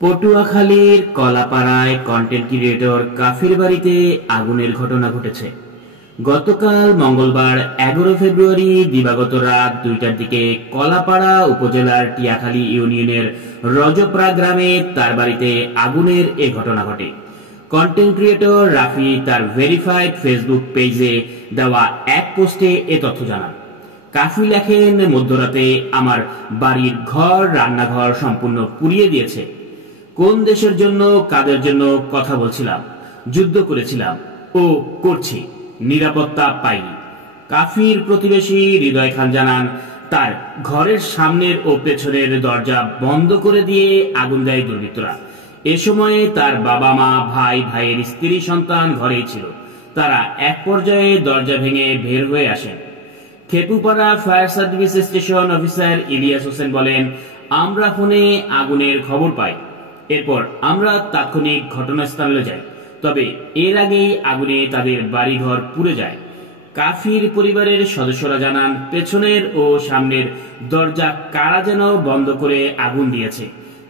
পটুয়াখালীর কলাপাড়ায় content creator কাফির বাড়িতে আগুনের ঘটনা ঘটেছে। গতকাল মঙ্গলবার 11 ফেব্রুয়ারি দিবাগত রাত 2টার দিকে কলাপাড়া উপজেলার টিয়াখালী ইউনিয়নের রজপ্রা গ্রামে তার বাড়িতে আগুনের এ ঘটনা ঘটে। কন্টেন্ট ক্রিয়েটর রাফি তার ভেরিফাইড ফেসবুক পেজে দেওয়া এক পোস্টে এ তথ্য জানান। কাফি লেখেন, মধ্যরাতে আমার বাড়ির ঘর রান্নাঘর সম্পূর্ণ পুড়িয়ে দিয়েছে। কোন দেশের জন্য কাদের জন্য কথা বলছিলাম, যুদ্ধ করেছিলাম ও করছি, নিরাপত্তা পাইনি। কাফির প্রতিবেশী হৃদয় খান জানান, তার ঘরের সামনের ও পেছনের দরজা বন্ধ করে দিয়ে আগুন দেয় দুর্বৃত্তরা। এ সময়ে তার বাবা মা ভাইয়ের স্ত্রী সন্তান ঘরেই ছিল। তারা এক পর্যায়ে দরজা ভেঙে বের হয়ে আসেন। Khepupara fire service station officer Ilias Hossain বলেন, আমরা ফোনে আগুনের খবর পাই, এরপর আমরা তাৎক্ষণিক ঘটনাস্থলে যাই, তবে এর আগেই আগুনে তাদের বাড়িঘর পুড়ে যায়। কাফির পরিবারের সদস্যরা জানান, পেছনের ও সামনের দরজা কারা যেন বন্ধ করে আগুন দিয়েছে।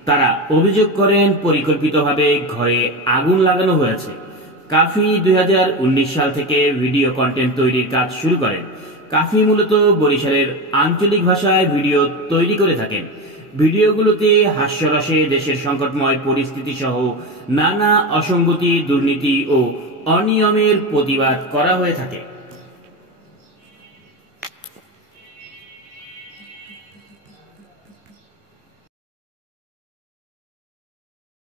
তারা অভিযোগ করেন, পরিকল্পিতভাবে ঘরে আগুন লাগানো হয়েছে। কাফি 2019 সাল থেকে ভিডিও কন্টেন্ট তৈরির কাজ শুরু করেন। কাফি মূলত বরিশালের আঞ্চলিক ভাষায় ভিডিও তৈরি করে থাকেন। ভিডিওগুলোতে হাস্যরসে দেশের সংকটময় পরিস্থিতি সহ নানা অসঙ্গতি, দুর্নীতি ও অনিয়মের প্রতিবাদ করা হয়ে থাকে।